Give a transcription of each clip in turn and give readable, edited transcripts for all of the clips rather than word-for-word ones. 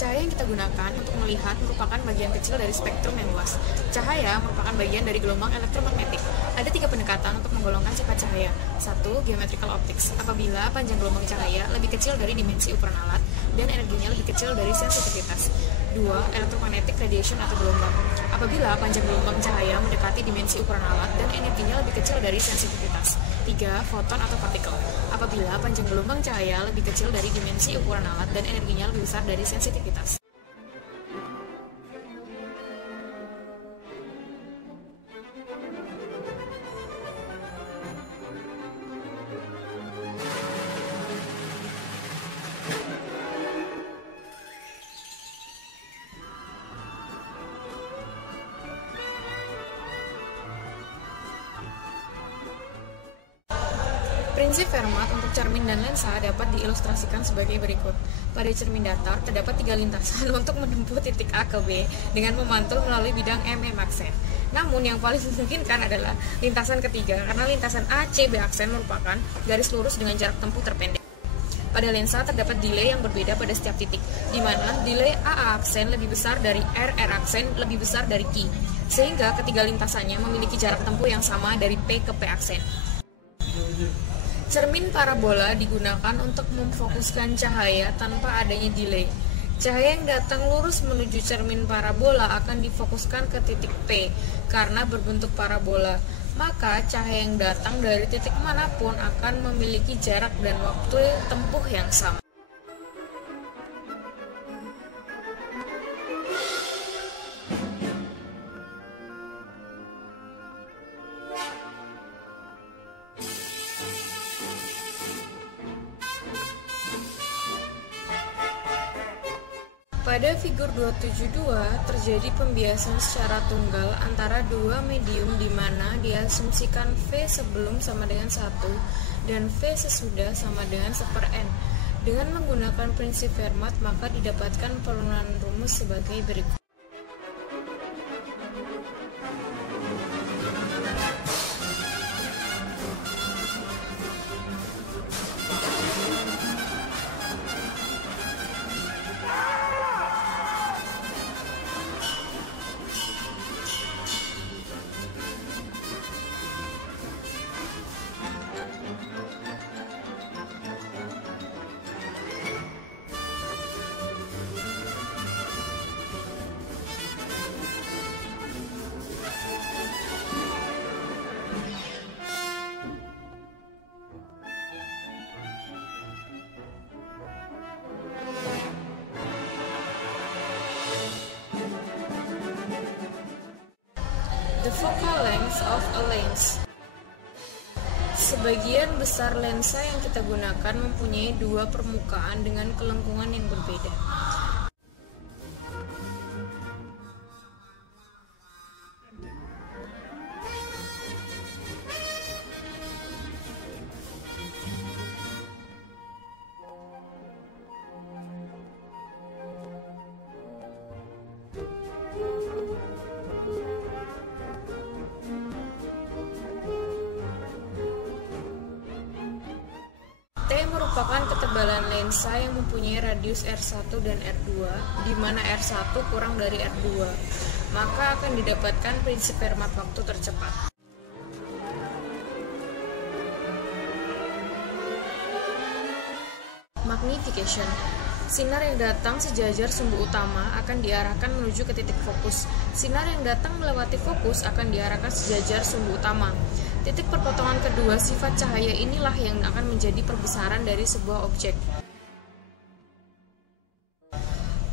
Cahaya yang kita gunakan untuk melihat merupakan bagian kecil dari spektrum yang luas. Cahaya merupakan bagian dari gelombang elektromagnetik. Ada 3 pendekatan untuk menggolongkan sifat cahaya. 1. Geometrical optics. Apabila panjang gelombang cahaya lebih kecil dari dimensi ukuran alat dan energinya lebih kecil dari sensitivitas. 2. Electromagnetic radiation atau gelombang. Apabila panjang gelombang cahaya mendekati dimensi ukuran alat dan energinya lebih kecil dari sensitivitas. 3. Foton atau partikel. Apabila panjang gelombang cahaya lebih kecil dari dimensi ukuran alat dan energinya lebih besar dari sensitivitas. Prinsip Fermat untuk cermin dan lensa dapat diilustrasikan sebagai berikut. Pada cermin datar, terdapat 3 lintasan untuk menempuh titik A ke B dengan memantul melalui bidang MM aksen. Namun yang paling memungkinkan adalah lintasan ketiga, karena lintasan AC-B aksen merupakan garis lurus dengan jarak tempuh terpendek. Pada lensa terdapat delay yang berbeda pada setiap titik, di mana delay AA aksen lebih besar dari RR aksen lebih besar dari Q, sehingga ketiga lintasannya memiliki jarak tempuh yang sama dari P ke P aksen. Cermin parabola digunakan untuk memfokuskan cahaya tanpa adanya delay. Cahaya yang datang lurus menuju cermin parabola akan difokuskan ke titik P karena berbentuk parabola. Maka cahaya yang datang dari titik manapun akan memiliki jarak dan waktu tempuh yang sama. Pada figur 272 terjadi pembiasan secara tunggal antara dua medium di mana diasumsikan V sebelum sama dengan 1 dan V sesudah sama dengan 1/n. Dengan menggunakan prinsip Fermat maka didapatkan penurunan rumus sebagai berikut. The focal length of a lens. Sebagian besar lensa yang kita gunakan mempunyai 2 permukaan dengan kelengkungan yang berbeda. T merupakan ketebalan lensa yang mempunyai radius R1 dan R2, di mana R1 kurang dari R2, maka akan didapatkan prinsip Fermat waktu tercepat. Magnification. Sinar yang datang sejajar sumbu utama akan diarahkan menuju ke titik fokus. Sinar yang datang melewati fokus akan diarahkan sejajar sumbu utama. Titik perpotongan kedua sifat cahaya inilah yang akan menjadi perbesaran dari sebuah objek.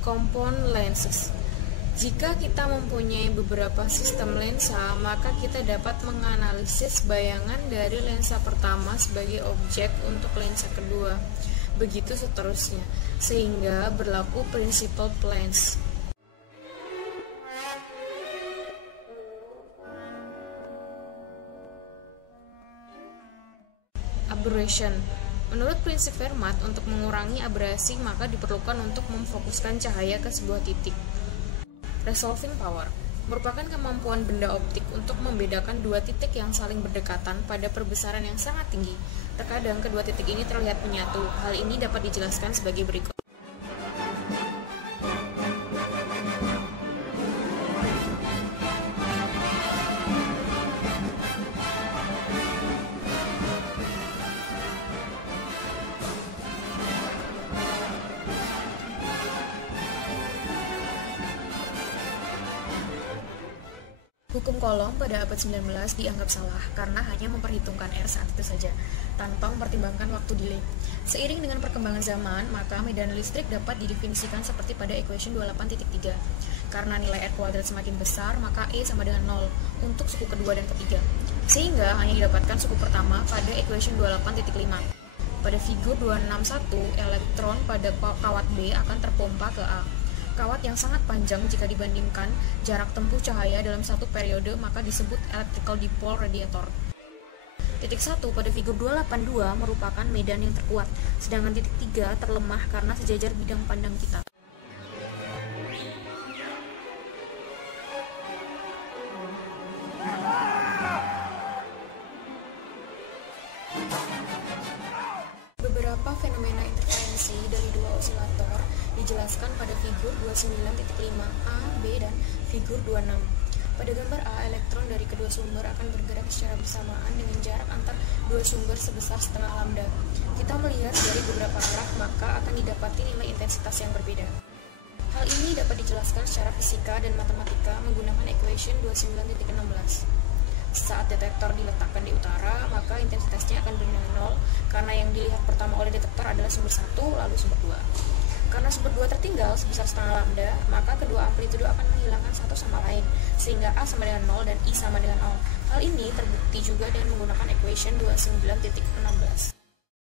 Compound lenses. Jika kita mempunyai beberapa sistem lensa, maka kita dapat menganalisis bayangan dari lensa pertama sebagai objek untuk lensa kedua. Begitu seterusnya, sehingga berlaku principal lens. Aberration. Menurut prinsip Fermat, untuk mengurangi abrasi maka diperlukan untuk memfokuskan cahaya ke sebuah titik. Resolving power merupakan kemampuan benda optik untuk membedakan dua titik yang saling berdekatan pada perbesaran yang sangat tinggi. Terkadang kedua titik ini terlihat menyatu. Hal ini dapat dijelaskan sebagai berikut. Hukum Coulomb pada abad 19 dianggap salah karena hanya memperhitungkan R saat itu saja, tanpa mempertimbangkan waktu delay. Seiring dengan perkembangan zaman, maka medan listrik dapat didefinisikan seperti pada equation 28.3. Karena nilai R kuadrat semakin besar, maka E sama dengan 0 untuk suku kedua dan ketiga. Sehingga hanya didapatkan suku pertama pada equation 28.5. Pada figur 261, elektron pada kawat B akan terpompa ke A. Kawat yang sangat panjang jika dibandingkan jarak tempuh cahaya dalam satu periode maka disebut electrical dipole radiator. Titik 1 pada figur 282 merupakan medan yang terkuat, sedangkan titik 3 terlemah karena sejajar bidang pandang kita. Beberapa fenomena interferensi dari dua osilator dijelaskan pada figur 29.5a, B, dan figur 26. Pada gambar A, elektron dari kedua sumber akan bergerak secara bersamaan dengan jarak antar dua sumber sebesar setengah lambda. Kita melihat dari beberapa arah, maka akan didapati nilai intensitas yang berbeda. Hal ini dapat dijelaskan secara fisika dan matematika menggunakan equation 29.16. Saat detektor diletakkan di utara, maka intensitasnya akan bernilai 0 karena yang dilihat pertama oleh detektor adalah sumber 1 lalu sumber 2. Karena sumber 2 tertinggal sebesar setengah lambda, maka kedua amplitudo akan menghilangkan satu sama lain, sehingga A sama dengan 0 dan I sama dengan 0. Hal ini terbukti juga dengan menggunakan equation 29.16.